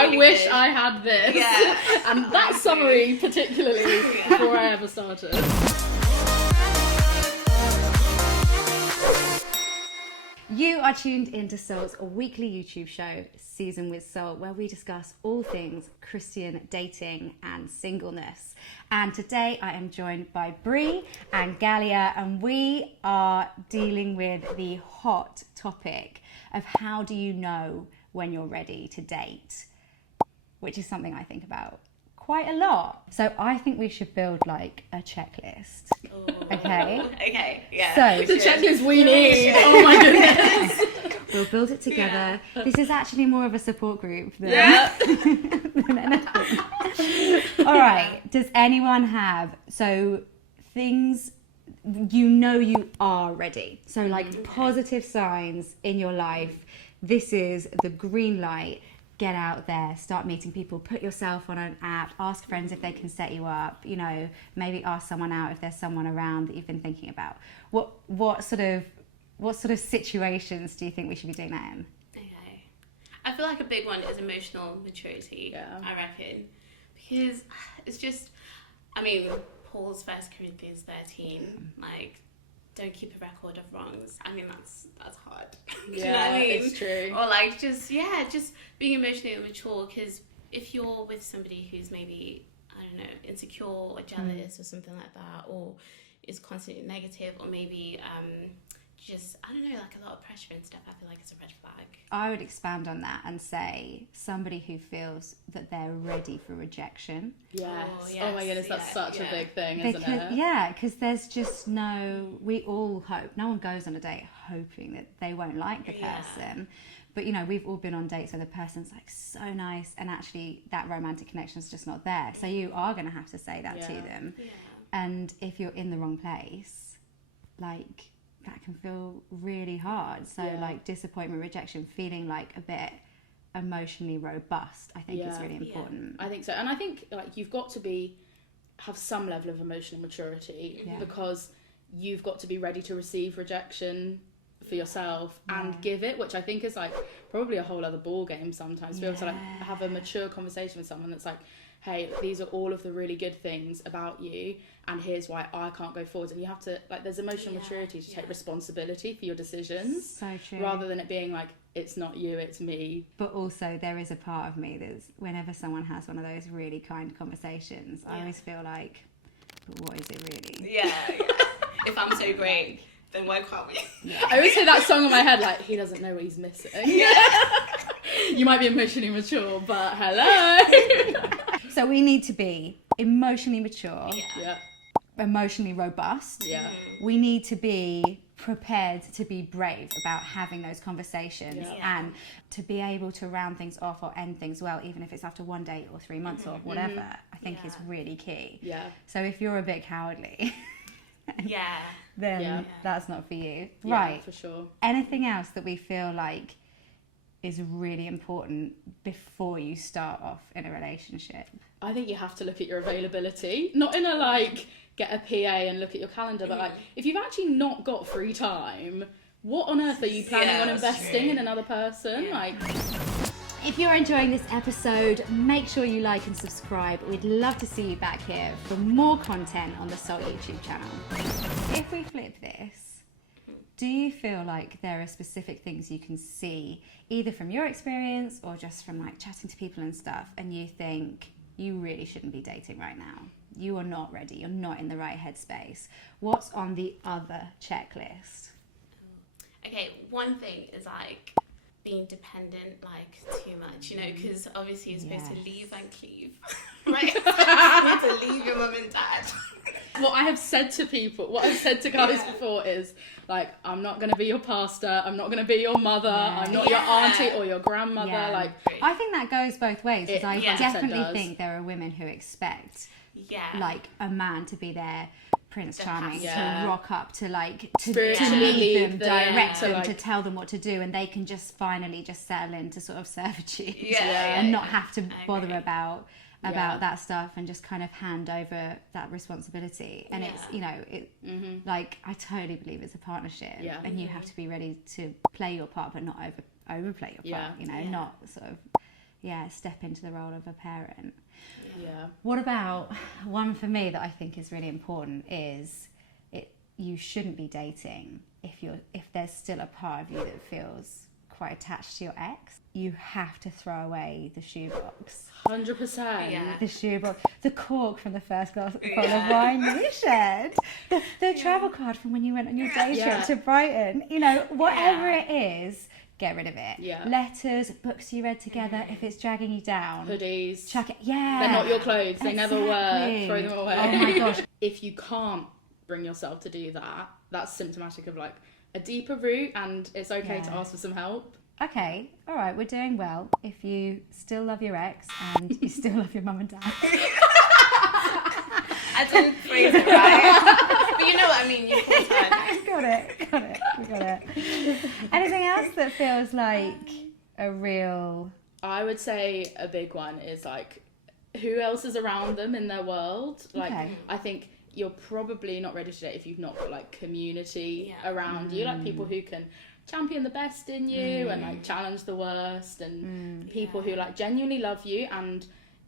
I wish I had this. Yeah. And that summary particularly before I ever started. You are tuned into Soul's weekly YouTube show, Season with Soul, where we discuss all things Christian dating and singleness. And today I am joined by Briie and Galia, and we are dealing with the hot topic of how do you know when you're ready to date, which is something I think about quite a lot. So I think we should build like a checklist. Ooh. Okay? Okay, yeah. So The checklist we need. Oh my goodness. we'll build it together. Yeah. This is actually more of a support group than, Yeah. than anything. All right. Does anyone have things you know you are ready? So like positive signs in your life. This is the green light. Get out there, start meeting people, put yourself on an app, ask friends if they can set you up, you know, maybe ask someone out if there's someone around that you've been thinking about. What sort of situations do you think we should be doing that in? Okay. I feel like a big one is emotional maturity, I reckon. Because it's just, I mean, Paul's 1 Corinthians 13, like, don't keep a record of wrongs. I mean, that's hard. Do you know what I mean? It's true. Or like, just being emotionally mature, because if you're with somebody who's maybe, I don't know, insecure or jealous or something like that, or is constantly negative, or maybe just, I don't know, like a lot of pressure and stuff, I feel like it's a red flag. I would expand on that and say somebody who feels that they're ready for rejection. Yes. Yes. Oh my goodness, that's such a big thing, isn't it? Yeah, because there's just we all hope, no one goes on a date hoping that they won't like the person. But, you know, we've all been on dates where the person's like so nice and actually that romantic connection's just not there. So you are going to have to say that to them. Yeah. And if you're in the wrong place, like, that can feel really hard. So like disappointment, rejection, feeling like a bit emotionally robust, I think is really important. I think so. And I think like you've got to have some level of emotional maturity because you've got to be ready to receive rejection for yourself and give it, which I think is like probably a whole other ball game sometimes to be able to like have a mature conversation with someone that's like, hey, these are all of the really good things about you and here's why I can't go forward. And you have to, like, there's emotional maturity to take responsibility for your decisions. So true. Rather than it being like, it's not you, it's me. But also there is a part of me that's, whenever someone has one of those really kind conversations, I always feel like, but what is it really? Yeah. If I'm so great, then why can't we? I always hear that song in my head, like, he doesn't know what he's missing. You might be emotionally mature, but hello. So we need to be emotionally mature, Yeah. emotionally robust. Yeah. We need to be prepared to be brave about having those conversations and to be able to round things off or end things well, even if it's after 1 day or 3 months or whatever, I think is really key. Yeah. So if you're a bit cowardly, then that's not for you. Yeah, right. for sure. Anything else that we feel like is really important before you start off in a relationship? I think you have to look at your availability, not in a like get a PA and look at your calendar, but like if you've actually not got free time, what on earth are you planning on investing in another person? Like, if you're enjoying this episode, make sure you like and subscribe. We'd love to see you back here for more content on the Soul YouTube channel. If we flip this, do you feel like there are specific things you can see, either from your experience or just from like chatting to people and stuff, and you think you really shouldn't be dating right now? You are not ready. You're not in the right headspace. What's on the other checklist? Okay, one thing is like being dependent like too much, you know, because obviously you're supposed to leave and cleave, right? You need to leave your mum and dad. what I have said to people, what I've said to guys before is like, I'm not going to be your pastor, I'm not going to be your mother, I'm not your auntie or your grandmother. Like, I think that goes both ways, because I definitely does. think there are women who expect like a man to be there, Prince Charming, to rock up, to like to lead them, direct them, to tell them what to do, and they can just finally just settle into sort of servitude and not have to bother about that stuff, and just kind of hand over that responsibility. And it's, you know, like, I totally believe it's a partnership, and you have to be ready to play your part, but not overplay your part, you know, not sort of step into the role of a parent. Yeah. What about one for me that I think is really important is you shouldn't be dating if there's still a part of you that feels quite attached to your ex. You have to throw away the shoebox. 100%. Yeah. The shoebox, the cork from the first glass bottle of wine that you shared, the travel card from when you went on your day trip to Brighton. You know, whatever it is, get rid of it. Yeah. Letters, books you read together. If it's dragging you down, Hoodies. chuck it. Yeah. They're not your clothes. They never were. Throw them away. Oh my gosh. If you can't bring yourself to do that, that's symptomatic of like a deeper root, and it's okay to ask for some help. Okay, all right, we're doing well. If you still love your ex and you still love your mum and dad. I didn't phrase it right. But you know what I mean, you caught it. Got it. Anything else that feels like a real... I would say a big one is like, who else is around them in their world? Like, I think you're probably not ready to date if you've not got like community around you, like people who can champion the best in you and like challenge the worst, and people who like genuinely love you, and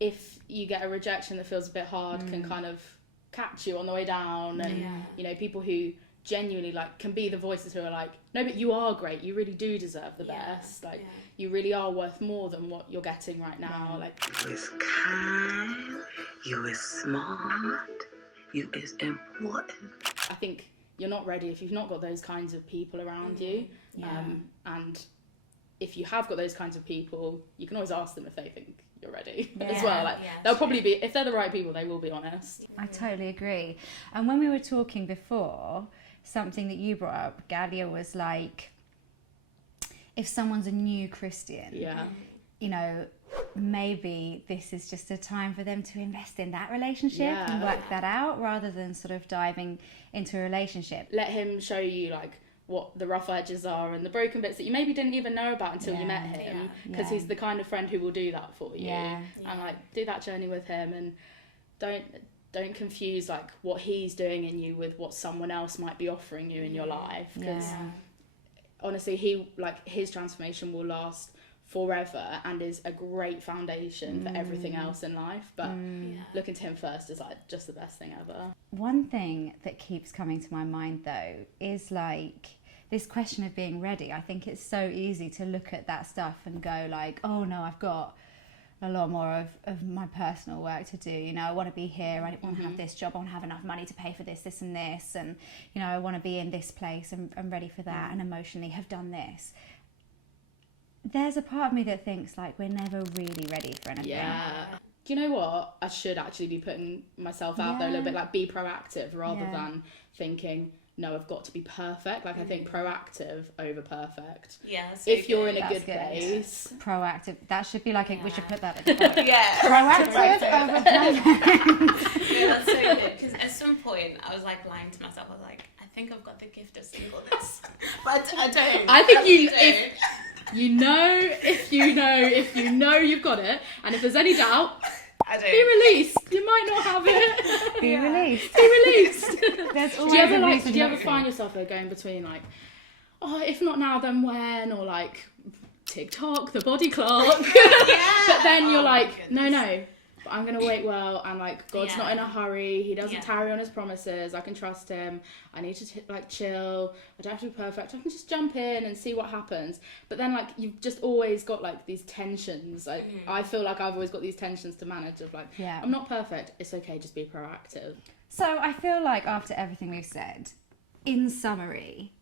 if you get a rejection that feels a bit hard can kind of catch you on the way down, and you know, people who genuinely like can be the voices who are like, no, but you are great, you really do deserve the best, like you really are worth more than what you're getting right now. Like, you is kind, you is smart, you is important. I think you're not ready if you've not got those kinds of people around you. And if you have got those kinds of people, you can always ask them if they think you're ready as well. Like, they'll probably be, if they're the right people, they will be honest. I totally agree. And when we were talking before, something that you brought up, Galia, was like, if someone's a new Christian, you know, maybe this is just a time for them to invest in that relationship and work that out, rather than sort of diving into a relationship. Let him show you like what the rough edges are and the broken bits that you maybe didn't even know about until you met him, because he's the kind of friend who will do that for you. And like, do that journey with him, and don't confuse like what he's doing in you with what someone else might be offering you in your life, because honestly, his transformation will last forever and is a great foundation for everything else in life, but looking to him first is like just the best thing ever. One thing that keeps coming to my mind though is like this question of being ready. I think it's so easy to look at that stuff and go like, oh no, I've got a lot more of my personal work to do, you know, I want to be here, I want to have this job, I want to have enough money to pay for this and this, and you know, I want to be in this place and I'm ready for that, and emotionally have done this. There's a part of me that thinks like we're never really ready for anything. Do you know what? I should actually be putting myself out there a little bit, like be proactive rather than thinking, no, I've got to be perfect. Like I think proactive over perfect. So if you're in a That's good place. Proactive. That should be like we should put that at the bottom. Proactive over perfect. That's so good, because at some point I was like lying to myself. I was like, I think I've got the gift of singleness, but I don't. I think if you know you've got it, and if there's any doubt, I don't. be released. You might not have it. Be released. Be released. There's Do always you ever find yourself going between like, oh, if not now, then when, or like TikTok, the body clock, but then you're like, no, but I'm gonna wait well, and like God's not in a hurry, he doesn't tarry on his promises, I can trust him, I need to like chill, I don't have to be perfect, I can just jump in and see what happens. But then like you've just always got like these tensions, like I feel like I've always got these tensions to manage of like, I'm not perfect, it's okay, just be proactive. So I feel like after everything we've said, in summary,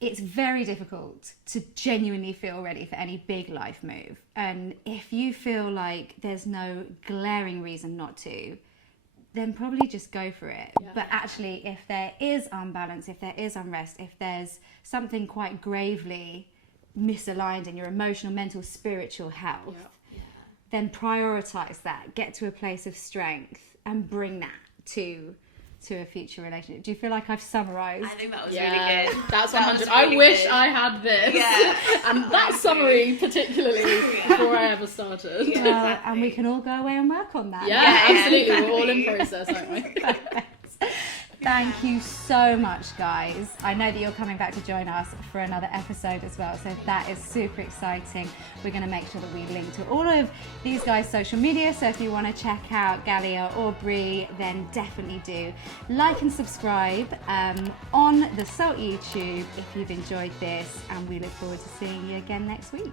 it's very difficult to genuinely feel ready for any big life move. And if you feel like there's no glaring reason not to, then probably just go for it. But actually, if there is unbalance, if there is unrest, if there's something quite gravely misaligned in your emotional, mental, spiritual health, then prioritize that, get to a place of strength and bring that to a future relationship. Do you feel like I've summarised? I think that was really good. That's 100. I wish I had this. And that summary particularly before I ever started. Exactly. And we can all go away and work on that. Absolutely. We're all in process, aren't we? Thank you so much, guys. I know that you're coming back to join us for another episode as well, so that is super exciting. We're going to make sure that we link to all of these guys' social media, so if you want to check out Galia or Briie, then definitely do. Like and subscribe on the Salt YouTube if you've enjoyed this, and we look forward to seeing you again next week.